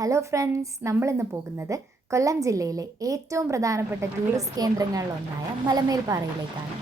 Hello friends, നമ്മളിന്ന് പോകുന്നത് കൊല്ലം ജില്ലയിലെ ഏറ്റവും പ്രധാനപ്പെട്ട ടൂറിസ്റ്റ് കേന്ദ്രങ്ങളിലൊന്നായ മലമേൽപ്പാറയിലേക്കാണ്.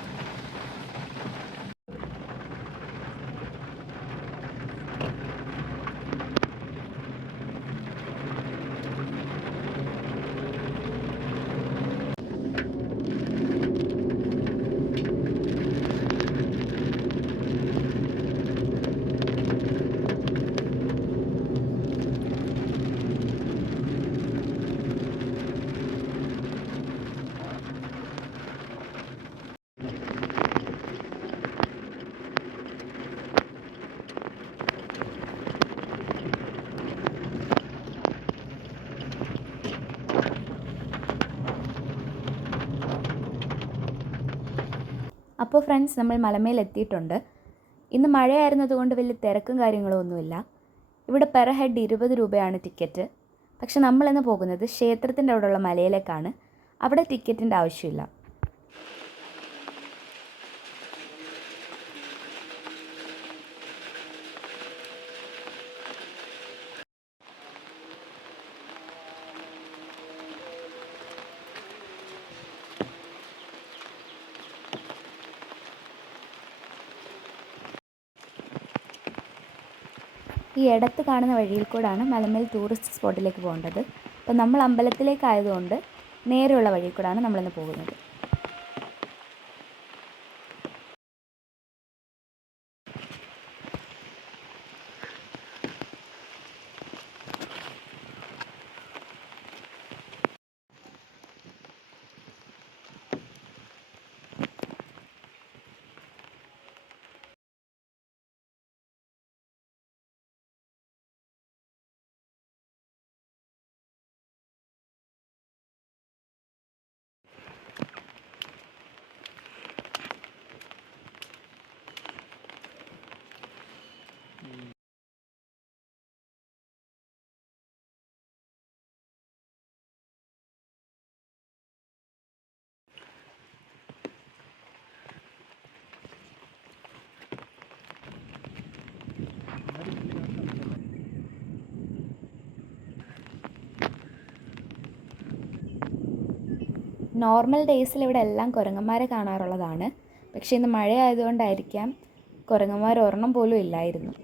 അപ്പോൾ ഫ്രണ്ട്സ്, നമ്മൾ മലമേൽ എത്തിയിട്ടുണ്ട്. ഇന്ന് മഴയായിരുന്നതുകൊണ്ട് വലിയ തിരക്കും കാര്യങ്ങളും ഒന്നുമില്ല. ഇവിടെ പെർ ഹെഡ് 20 രൂപയാണ് ടിക്കറ്റ്. പക്ഷെ നമ്മളിന്ന് പോകുന്നത് ക്ഷേത്രത്തിൻ്റെ അവിടെയുള്ള മലയിലേക്കാണ്. അവിടെ ടിക്കറ്റിൻ്റെ ആവശ്യമില്ല. ഈ ഇടത്ത് കാണുന്ന വഴിയിൽ കൂടാണ് മലമേൽ ടൂറിസ്റ്റ് സ്പോട്ടിലേക്ക് പോകേണ്ടത്. അപ്പോൾ നമ്മൾ അമ്പലത്തിലേക്കായതുകൊണ്ട് നേരെയുള്ള വഴിയിൽ കൂടാണ് നമ്മളിന്ന് പോകുന്നത്. നോർമൽ ഡേയ്സിൽ ഇവിടെ എല്ലാം കുരങ്ങന്മാരെ കാണാറുള്ളതാണ്. പക്ഷേ ഇന്ന് മഴയായതുകൊണ്ടായിരിക്കാം കുരങ്ങന്മാർ ഒരെണ്ണം പോലും ഇല്ലായിരുന്നു.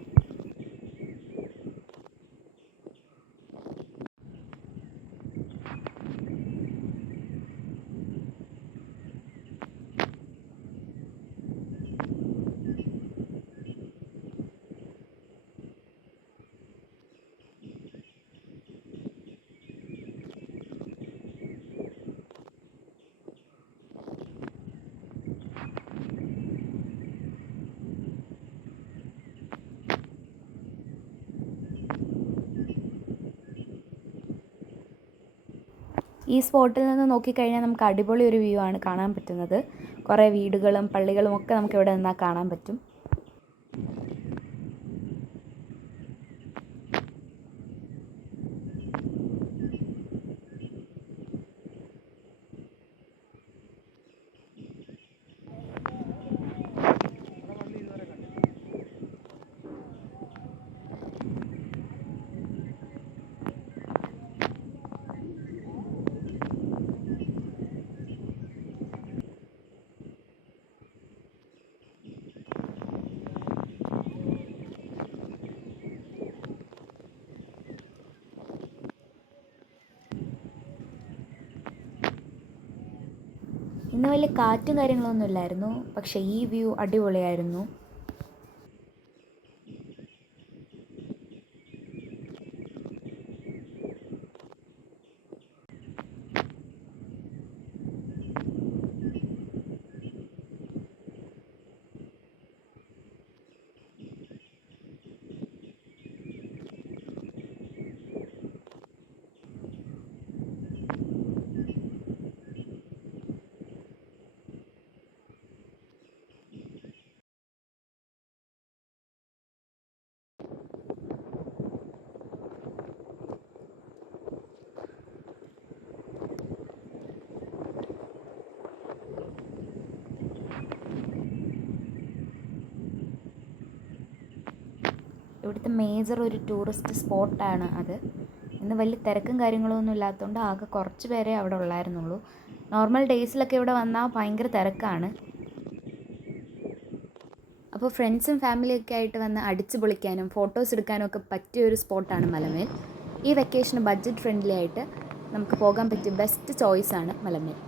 ഈ സ്പോട്ടിൽ നിന്ന് നോക്കിക്കഴിഞ്ഞാൽ നമുക്ക് അടിപൊളി ഒരു വ്യൂ ആണ് കാണാൻ പറ്റുന്നത്. കുറേ വീടുകളും പള്ളികളും ഒക്കെ നമുക്ക് ഇവിടെ നിന്നാൽ കാണാൻ പറ്റും. ഇന്ന് വലിയ കാറ്റും കാര്യങ്ങളൊന്നും ഇല്ലായിരുന്നു. പക്ഷേ ഈ വ്യൂ അടിപൊളിയായിരുന്നു. ഇവിടുത്തെ മേജർ ഒരു ടൂറിസ്റ്റ് സ്പോട്ടാണ് അത്. ഇന്ന് വലിയ തിരക്കും കാര്യങ്ങളും ഒന്നും ഇല്ലാത്തതുകൊണ്ട് ആകെ കുറച്ച് പേരെ അവിടെ ഉള്ളായിരുന്നുള്ളൂ. നോർമൽ ഡേയ്സിലൊക്കെ ഇവിടെ വന്നാൽ ഭയങ്കര തിരക്കാണ്. അപ്പോൾ ഫ്രണ്ട്സും ഫാമിലിയൊക്കെ ആയിട്ട് വന്ന് അടിച്ച് പൊളിക്കാനും ഫോട്ടോസ് എടുക്കാനും ഒക്കെ പറ്റിയൊരു സ്പോട്ടാണ് മലമേൽ. ഈ വെക്കേഷന് ബഡ്ജറ്റ് ഫ്രണ്ട്ലി ആയിട്ട് നമുക്ക് പോകാൻ പറ്റിയ ബെസ്റ്റ് ചോയ്സാണ് മലമേൽ.